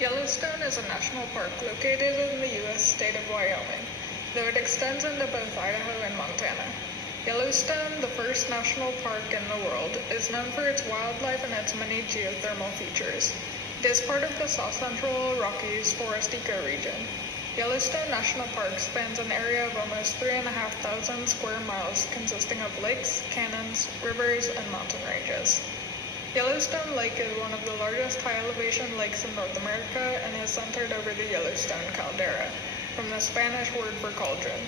Yellowstone is a national park located in the U.S. state of Wyoming, though it extends into both Idaho and Montana. Yellowstone, the first national park in the world, is known for its wildlife and its many geothermal features. It is part of the South Central Rockies forest ecoregion. Yellowstone National Park spans an area of almost 3,500 square miles consisting of lakes, canyons, rivers, and mountain ranges. Yellowstone Lake is one of the largest high-elevation lakes in North America and is centered over the Yellowstone caldera, from the Spanish word for cauldron,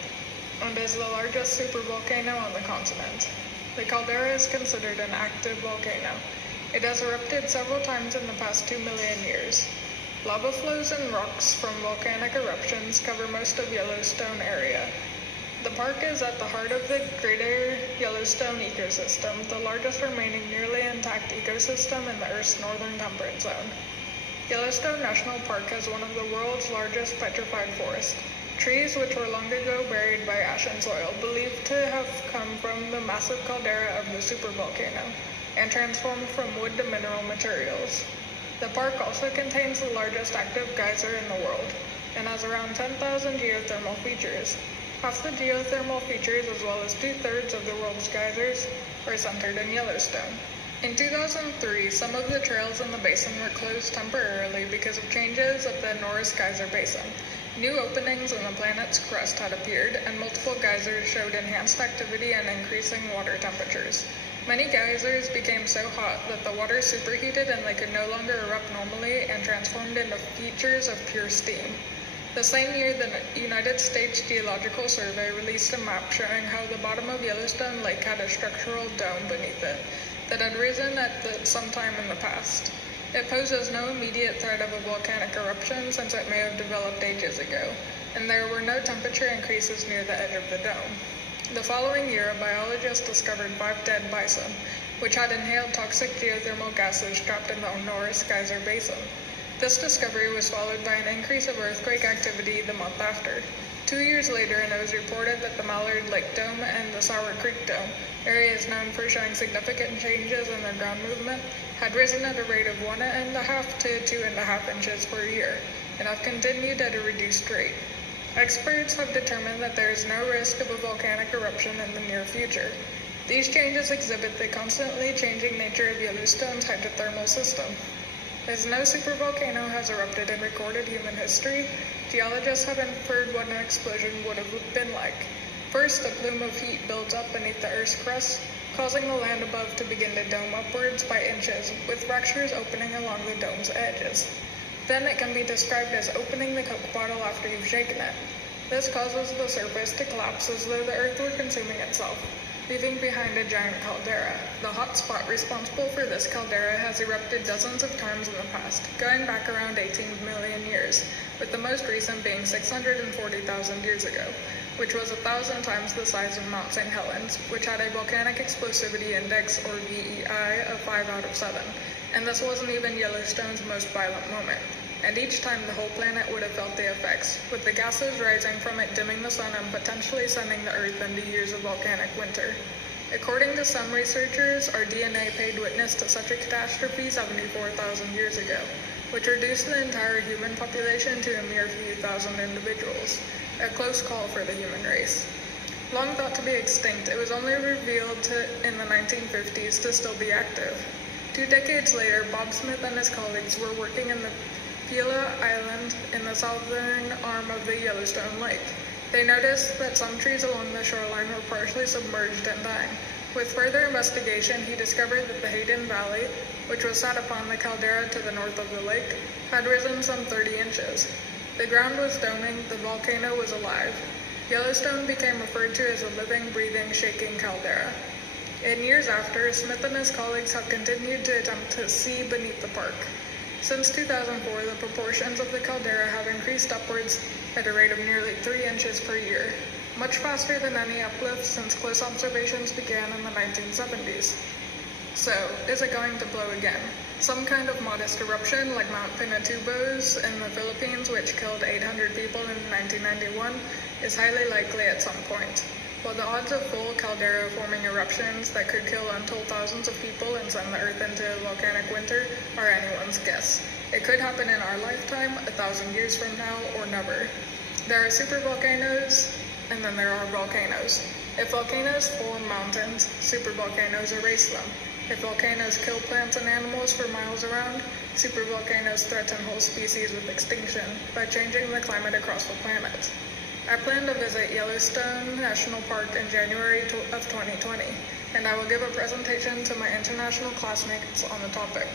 and is the largest supervolcano on the continent. The caldera is considered an active volcano. It has erupted several times in the past 2 million years. Lava flows and rocks from volcanic eruptions cover most of Yellowstone area. The park is at the heart of the greater Yellowstone ecosystem, the largest remaining nearly intact ecosystem in the Earth's northern temperate zone. Yellowstone National Park has one of the world's largest petrified forests, trees which were long ago buried by ash and soil, believed to have come from the massive caldera of the supervolcano, and transformed from wood to mineral materials. The park also contains the largest active geyser in the world, and has around 10,000 geothermal features. Half the geothermal features, as well as 2/3 of the world's geysers, are centered in Yellowstone. In 2003, some of the trails in the basin were closed temporarily because of changes at the Norris Geyser Basin. New openings in the planet's crust had appeared, and multiple geysers showed enhanced activity and increasing water temperatures. Many geysers became so hot that the water superheated and they could no longer erupt normally and transformed into features of pure steam. The same year, the United States Geological Survey released a map showing how the bottom of Yellowstone Lake had a structural dome beneath it that had risen at some time in the past. It poses no immediate threat of a volcanic eruption since it may have developed ages ago, and there were no temperature increases near the edge of the dome. The following year, a biologist discovered 5 dead bison, which had inhaled toxic geothermal gases trapped in the Norris Geyser Basin. This discovery was followed by an increase of earthquake activity the month after. 2 years later, and it was reported that the Mallard Lake Dome and the Sour Creek Dome, areas known for showing significant changes in their ground movement, had risen at a rate of 1.5 to 2.5 inches per year, and have continued at a reduced rate. Experts have determined that there is no risk of a volcanic eruption in the near future. These changes exhibit the constantly changing nature of Yellowstone's hydrothermal system. As no supervolcano has erupted in recorded human history, geologists have inferred what an explosion would have been like. First, a plume of heat builds up beneath the Earth's crust, causing the land above to begin to dome upwards by inches, with fractures opening along the dome's edges. Then it can be described as opening the Coke bottle after you've shaken it. This causes the surface to collapse as though the Earth were consuming itself, leaving behind a giant caldera. The hot spot responsible for this caldera has erupted dozens of times in the past, going back around 18 million years, with the most recent being 640,000 years ago, which was 1,000 times the size of Mount St. Helens, which had a volcanic explosivity index, or VEI, of 5 out of 7, and this wasn't even Yellowstone's most violent moment. And each time the whole planet would have felt the effects, with the gases rising from it dimming the sun and potentially sending the Earth into years of volcanic winter. According to some researchers, our DNA paid witness to such a catastrophe 74,000 years ago, which reduced the entire human population to a mere few thousand individuals, a close call for the human race. Long thought to be extinct, it was only revealed in the 1950s to still be active. 2 decades later, Bob Smith and his colleagues were working in the Pila Island in the southern arm of the Yellowstone Lake. They noticed that some trees along the shoreline were partially submerged and dying. With further investigation, he discovered that the Hayden Valley, which was sat upon the caldera to the north of the lake, had risen some 30 inches. The ground was doming, the volcano was alive. Yellowstone became referred to as a living, breathing, shaking caldera. In years after, Smith and his colleagues have continued to attempt to see beneath the park. Since 2004, the proportions of the caldera have increased upwards at a rate of nearly 3 inches per year, much faster than any uplift since close observations began in the 1970s. So, is it going to blow again? Some kind of modest eruption like Mount Pinatubo's in the Philippines, which killed 800 people in 1991, is highly likely at some point. While the odds of full caldera forming eruptions that could kill untold thousands of people and send the Earth into a volcanic winter are anyone's guess. It could happen in our lifetime, 1,000 years from now, or never. There are supervolcanoes, and then there are volcanoes. If volcanoes form mountains, supervolcanoes erase them. If volcanoes kill plants and animals for miles around, supervolcanoes threaten whole species with extinction by changing the climate across the planet. I plan to visit Yellowstone National Park in January of 2020, and I will give a presentation to my international classmates on the topic.